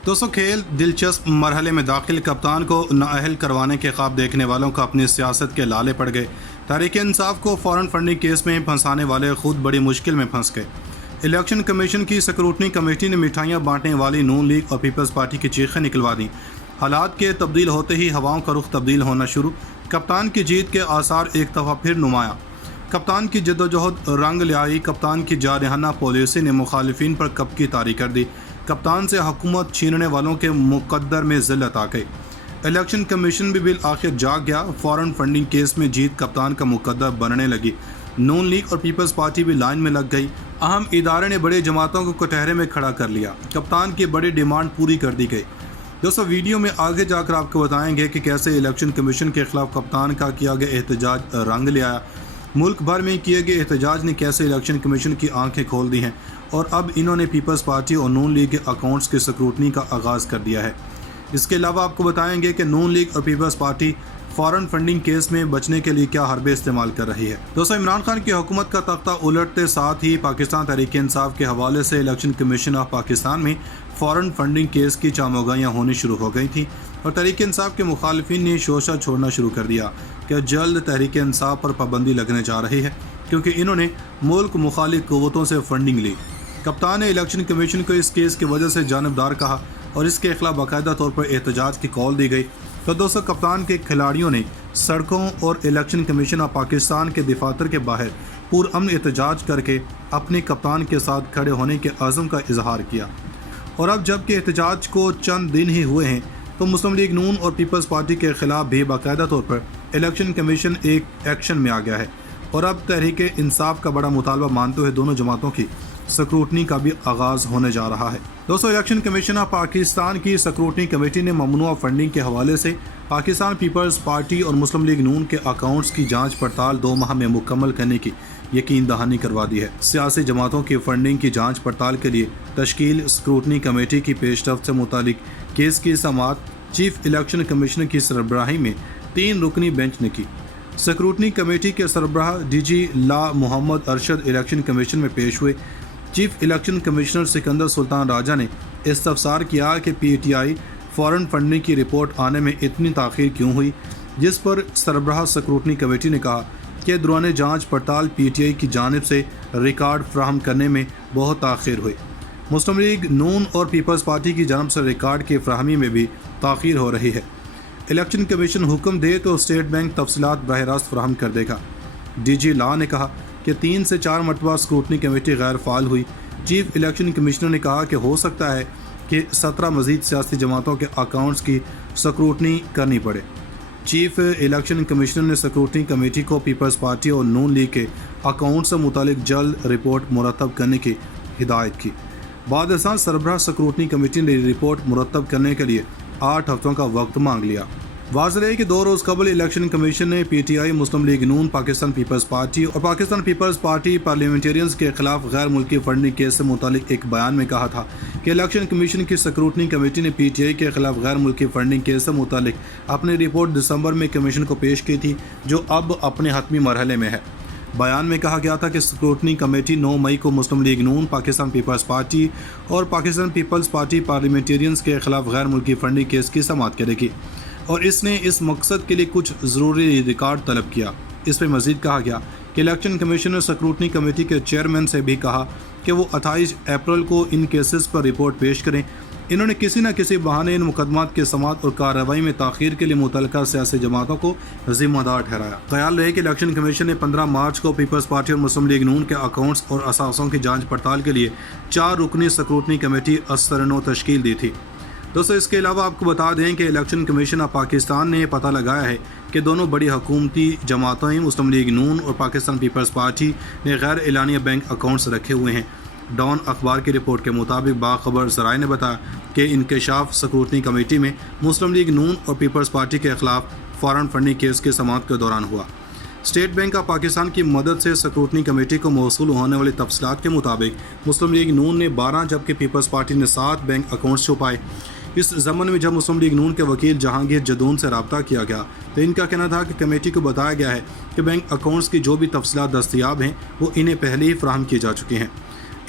दोस्तों, खेल दिलचस्प मरहले में दाखिल कप्तान को नाअहल करवाने के ख्वाब देखने वालों को अपनी सियासत के लाले पड़ गए। तहरीक इंसाफ को फॉरेन फंडिंग केस में फंसाने वाले खुद बड़ी मुश्किल में फंस गए। इलेक्शन कमीशन की स्क्रूटनी कमेटी ने मिठाइयाँ बांटने वाली नून लीग और पीपल्स पार्टी की चीखें निकलवा दी। हालात के तब्दील होते ही हवाओं का रुख तब्दील होना शुरू। कप्तान की जीत के आसार एक दफ़ा फिर नुमाया। कप्तान की जद्दोजहद रंग ले आई। कप्तान की जारहाना पॉलिसी ने मुखालिफिन पर कब की तारी कर दी। कप्तान से हुकूमत छीनने वालों के मुकद्दर में ज़िल्लत आ गई। इलेक्शन कमीशन भी बिल आखिर जाग गया। फॉरेन फंडिंग केस में जीत कप्तान का मुकद्दर बनने लगी। नून लीग और पीपल्स पार्टी भी लाइन में लग गई। अहम इदारे ने बड़े जमातों को कटहरे में खड़ा कर लिया। कप्तान की बड़ी डिमांड पूरी कर दी गई। दोस्तों, वीडियो में आगे जाकर आपको बताएंगे कि कैसे इलेक्शन कमीशन के खिलाफ कप्तान का किया गया एहतजाज रंग ले आया। मुल्क भर में किए गए एहतजाज ने कैसे इलेक्शन कमीशन की आंखें खोल दी हैं और अब इन्होंने पीपल्स पार्टी और नून लीग के अकाउंट्स के स्क्रूटनी का आगाज़ कर दिया है। इसके अलावा आपको बताएंगे कि नून लीग और Peoples Party foreign funding case में बचने के लिए क्या हरबे इस्तेमाल कर रही है। दोस्तों, इमरान खान की हुकूमत का तख्ता उलटते साथ ही पाकिस्तान तहरीक इंसाफ के हवाले से इलेक्शन कमीशन ऑफ पाकिस्तान में फॉरेन फंडिंग केस की चामोगाइयाँ होनी शुरू हो गई थी और तहरीक इंसाफ के मुखालिफिन ने शोशा छोड़ना शुरू कर दिया कि जल्द तहरीक इंसाफ पर पाबंदी लगने जा रही है, क्योंकि इन्होंने मुल्क मुखालिफ क़ुव्वतों से फंडिंग ली। कप्तान ने इलेक्शन कमीशन को इस केस की वजह से जानबदार कहा और इसके खिलाफ बाकायदा तौर पर एहतजाज की कॉल दी गई। तो दोस्तों, कप्तान के खिलाड़ियों ने सड़कों और इलेक्शन कमीशन ऑफ पाकिस्तान के दफातर के बाहर पुरअमन एहतजाज करके अपने कप्तान के साथ खड़े होने के अज़म का इजहार किया। और अब जबकि एहतजाज को चंद दिन ही हुए हैं तो मुस्लिम लीग नून और पीपल्स पार्टी के खिलाफ भी बाकायदा तौर पर इलेक्शन कमीशन एक एक्शन में आ गया है और अब तहरीक इंसाफ का बड़ा मुतालबा मानते हुए दोनों जमातों की स्क्रूटनी का भी आगाज़ होने जा रहा है। दोस्तों, इलेक्शन कमीशन ऑफ पाकिस्तान की स्क्रूटनी कमेटी ने ममनुआ फंडिंग के हवाले से पाकिस्तान पीपल्स पार्टी और मुस्लिम लीग नून के अकाउंट्स की जांच पड़ताल 2 माह में मुकम्मल करने की यकीन दहानी करवा दी है। सियासी जमातों की फंडिंग की जांच पड़ताल के लिए तश्कील स्क्रूटनी कमेटी की पेशरफ्त से मुतालिक केस की समाअत चीफ इलेक्शन कमिश्नर की सरबराही में 3 रुकनी बेंच ने की। स्क्रूटनी कमेटी के सरबराह डीजी ला मोहम्मद अरशद इलेक्शन कमीशन में पेश हुए। Chief election commissioner Sikandar Sultan Raja ने इस्तफसार किया कि पीटीआई फॉरेन फंडिंग की रिपोर्ट आने में इतनी ताख़ीर क्यों हुई, जिस पर सरबराह स्क्रूटनी कमेटी ने कहा कि दौरान जांच पड़ताल पीटीआई की जानिब से रिकॉर्ड फ्राहम करने में बहुत ताख़ीर हुई। मुस्लिम लीग नून और पीपल्स पार्टी की जानिब से रिकॉर्ड की फ्राहमी में भी ताख़ीर हो रही है। इलेक्शन कमीशन हुक्म दे तो स्टेट बैंक तफसीलात बराह रास्त फ्राहम कर देगा। डीजी ला ने कहा कि 3 से 4 मरतबा स्क्रूटनी कमेटी गैर फाल हुई। चीफ इलेक्शन कमिश्नर ने कहा कि हो सकता है कि 17 मज़ीद सियासी जमातों के अकाउंट्स की स्क्रूटनी करनी पड़े। चीफ इलेक्शन कमिश्नर ने स्क्रूटनी कमेटी को पीपल्स पार्टी और नून लीग के अकाउंट से मुतालिक जल्द रिपोर्ट मुरतब करने की हिदायत की। बाद सरबराह स्क्रूटनी कमेटी ने रिपोर्ट मुरतब करने के लिए 8 हफ्तों का वक्त मांग लिया। वाज़ेह है कि 2 रोज़ कबल इलेक्शन कमीशन ने पीटीआई, मुस्लिम लीग नून, पाकिस्तान पीपल्स पार्टी और पाकिस्तान पीपल्स पार्टी पार्लियामेंटेरियंस के खिलाफ गैर मुल्की फंडिंग केस से मुतालिक एक बयान में कहा था कि इलेक्शन कमीशन की स्क्रूटनी कमेटी ने पीटीआई के खिलाफ गैर मुल्की फंडिंग केस से मुतालिक अपनी रिपोर्ट दिसंबर में कमीशन को पेश की थी, जो अब अपने हतमी मरहले में है। बयान में कहा गया था कि स्क्रूटनी कमेटी 9 मई को मुस्लिम लीग नून, पाकिस्तान पीपल्स पार्टी और पाकिस्तान पीपल्स पार्टी पार्लियामेंटेरियंस के खिलाफ गैर मुल्की फंडिंग केस की समाअत करेगी और इसने इस मकसद के लिए कुछ ज़रूरी रिकॉर्ड तलब किया। इस पर मज़ीद कहा गया कि इलेक्शन कमीशन ने स्क्रूटनी कमेटी के चेयरमैन से भी कहा कि वो 28 अप्रैल को इन केसेस पर रिपोर्ट पेश करें। इन्होंने किसी न किसी बहाने इन मुकदमात के समाअत और कार्रवाई में ताख़ीर के लिए मुतल्लिका सियासी जमातों को ज़िम्मेदार ठहराया। ख्याल रहे कि इलेक्शन कमीशन ने 15 मार्च को पीपल्स पार्टी और मुस्लिम लीग नून के अकाउंट्स और असासों की जाँच पड़ताल के लिए 4 रुकनी स्क्रूटनी कमेटी असरनो तश्कील दी थी। दोस्तों, इसके अलावा आपको बता दें कि इलेक्शन कमीशन ऑफ पाकिस्तान ने पता लगाया है कि दोनों बड़ी हुकूमती जमातें मुस्लिम लीग नून और पाकिस्तान पीपल्स पार्टी ने गैर एलानिया बैंक अकाउंट्स रखे हुए हैं। डॉन अखबार की रिपोर्ट के मुताबिक बाखबर ज़राए ने बताया कि इंकशाफ स्क्रूटनी कमेटी में मुस्लिम लीग नून और पीपल्स पार्टी के खिलाफ फॉरेन फंडिंग केस के समाअत के दौरान हुआ। स्टेट बैंक ऑफ पाकिस्तान की मदद से स्क्रूटनी कमेटी को मौसूल होने वाली तफसीलात के मुताबिक मुस्लिम लीग नून ने 12 जबकि पीपल्स पार्टी ने 7 बैंक अकाउंट्स छुपाए। इस ज़मन में जब मुस्लिम लीग नून के वकील जहांगीर जदून से रब्ता किया गया तो इनका कहना था कि कमेटी को बताया गया है कि बैंक अकाउंट्स की जो भी तफसीलात दस्तयाब हैं वो इन्हें पहले ही फ्राहम की जा चुकी हैं।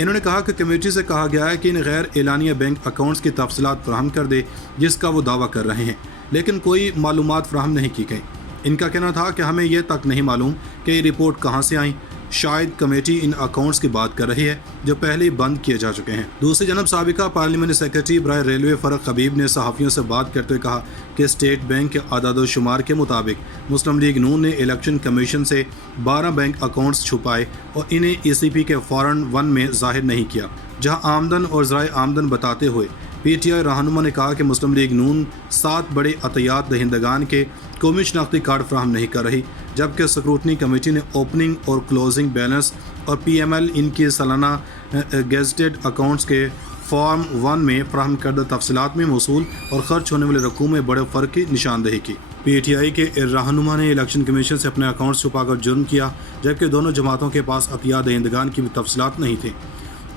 انہوں نے کہا کہ کمیٹی سے کہا گیا ہے کہ ان غیر اعلانیہ بینک اکاؤنٹس کی تفصیلات فراہم کر دے جس کا وہ دعویٰ کر رہے ہیں، لیکن کوئی معلومات فراہم نہیں کی گئی۔ ان کا کہنا تھا کہ ہمیں یہ تک نہیں معلوم کہ یہ رپورٹ کہاں سے آئیں، شاید کمیٹی ان اکاؤنٹس کی بات کر رہی ہے جو پہلے ہی بند کیے جا چکے ہیں۔ دوسری جانب سابقہ پارلیمنٹ سیکرٹری برائے ریلوے فرق حبیب نے صحافیوں سے بات کرتے ہوئے کہا کہ اسٹیٹ بینک کے اعداد و شمار کے مطابق مسلم لیگ نون نے الیکشن کمیشن سے 12 بینک اکاؤنٹس چھپائے اور انہیں ای سی پی کے فارم 1 میں ظاہر نہیں کیا، جہاں آمدن اور ذرائع آمدن بتاتے ہوئے پی ٹی آئی رہنما نے کہا کہ مسلم لیگ نون 7 بڑے عطیات دہندگان کے قومی شناختی کارڈ فراہم نہیں کر رہی، جبکہ سکروٹنی کمیٹی نے اوپننگ اور کلوزنگ بیلنس اور پی ایم ایل ان کی سالانہ گیزٹڈ اکاؤنٹس کے فارم 1 میں فراہم کردہ تفصیلات میں موصول اور خرچ ہونے والے رقوم میں بڑے فرق کی نشاندہی کی۔ پی ٹی آئی کے رہنما نے الیکشن کمیشن سے اپنے اکاؤنٹس چھپا کر جرم کیا، جبکہ دونوں جماعتوں کے پاس عطیہ دہندگان کی بھی تفصیلات نہیں تھیں۔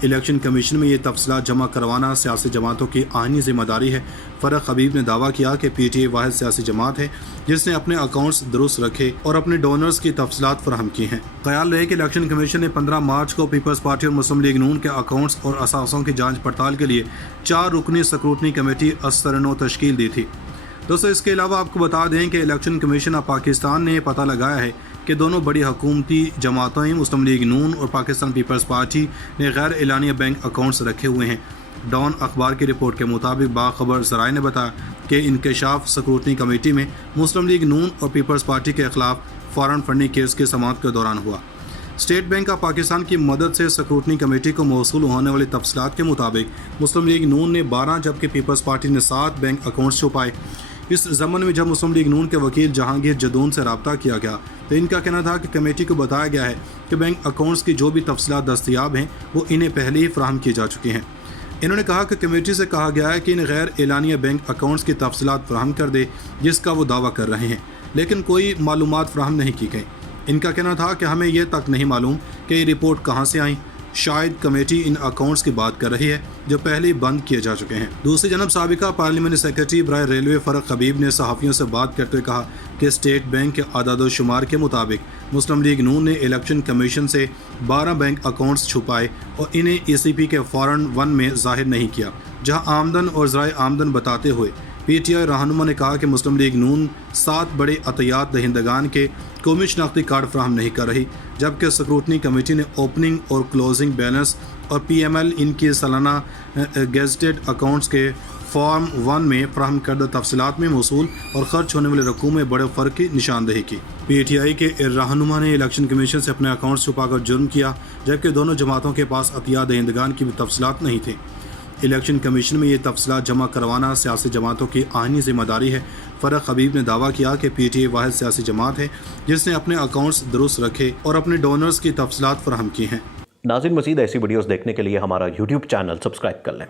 الیکشن کمیشن میں یہ تفصیلات جمع کروانا سیاسی جماعتوں کی آئینی ذمہ داری ہے۔ فرق حبیب نے دعویٰ کیا کہ پی ٹی آئی واحد سیاسی جماعت ہے جس نے اپنے اکاؤنٹس درست رکھے اور اپنے ڈونرز کی تفصیلات فراہم کی ہیں۔ خیال رہے کہ الیکشن کمیشن نے 15 مارچ کو پیپلز پارٹی اور مسلم لیگ نون کے اکاؤنٹس اور اثاثوں کی جانچ پڑتال کے لیے 4 رکنی سکروٹنی کمیٹی ازسرنو تشکیل دی تھی۔ دوستو، اس کے علاوہ آپ کو بتا دیں کہ الیکشن کمیشن آف پاکستان نے پتہ لگایا ہے کہ دونوں بڑی حکومتی جماعتیں مسلم لیگ نون اور پاکستان پیپلز پارٹی نے غیر اعلانیہ بینک اکاؤنٹس رکھے ہوئے ہیں۔ ڈان اخبار کی رپورٹ کے مطابق باخبر ذرائع نے بتایا کہ انکشاف سکروٹنی کمیٹی میں مسلم لیگ نون اور پیپلز پارٹی کے خلاف فارن فنڈنگ کیس کی سماعت کے دوران ہوا۔ اسٹیٹ بینک آف پاکستان کی مدد سے سکروٹنی کمیٹی کو موصول ہونے والی تفصیلات کے مطابق مسلم لیگ نون نے 12 جبکہ پیپلز پارٹی نے 7 بینک اکاؤنٹس چھپائے۔ اس ضمن میں جب مسلم لیگ نون کے وکیل جہانگیر جدون سے رابطہ کیا گیا تو ان کا کہنا تھا کہ کمیٹی کو بتایا گیا ہے کہ بینک اکاؤنٹس کی جو بھی تفصیلات دستیاب ہیں وہ انہیں پہلے ہی فراہم کی جا چکی ہیں۔ انہوں نے کہا کہ کمیٹی سے کہا گیا ہے کہ ان غیر اعلانیہ بینک اکاؤنٹس کی تفصیلات فراہم کر دے جس کا وہ دعویٰ کر رہے ہیں، لیکن کوئی معلومات فراہم نہیں کی گئی۔ ان کا کہنا تھا کہ ہمیں یہ تک نہیں معلوم کہ یہ رپورٹ کہاں سے آئیں، شاید کمیٹی ان اکاؤنٹس کی بات کر رہی ہے جو پہلے ہی بند کیے جا چکے ہیں۔ دوسری جانب سابقہ پارلیمنٹ سیکرٹری برائے ریلوے فرق حبیب نے صحافیوں سے بات کرتے ہوئے کہا کہ اسٹیٹ بینک کے اعداد و شمار کے مطابق مسلم لیگ نون نے الیکشن کمیشن سے 12 بینک اکاؤنٹس چھپائے اور انہیں ای سی پی کے فارم 1 میں ظاہر نہیں کیا، جہاں آمدن اور ذرائع آمدن بتاتے ہوئے پی ٹی آئی رہنما نے کہا کہ مسلم لیگ نون 7 بڑے عطیات دہندگان کے قومی شناختی کارڈ فراہم نہیں کر رہی، جبکہ سکروٹنی کمیٹی نے اوپننگ اور کلوزنگ بیلنس اور پی ایم ایل ان کی سالانہ گیزٹڈ اکاؤنٹس کے فارم 1 میں فراہم کردہ تفصیلات میں موصول اور خرچ ہونے والے رقوم میں بڑے فرق کی نشاندہی کی۔ پی ٹی آئی کے رہنما نے الیکشن کمیشن سے اپنے اکاؤنٹس چھپا کر جرم کیا، جبکہ دونوں جماعتوں کے پاس عطیہ دہندگان کی بھی تفصیلات نہیں تھیں۔ الیکشن کمیشن میں یہ تفصیلات جمع کروانا سیاسی جماعتوں کی آئینی ذمہ داری ہے۔ فرق حبیب نے دعویٰ کیا کہ پی ٹی آئی واحد سیاسی جماعت ہے جس نے اپنے اکاؤنٹس درست رکھے اور اپنے ڈونرز کی تفصیلات فراہم کی ہیں۔ ناظرین، مزید ایسی ویڈیوز دیکھنے کے لیے ہمارا یوٹیوب چینل سبسکرائب کر لیں۔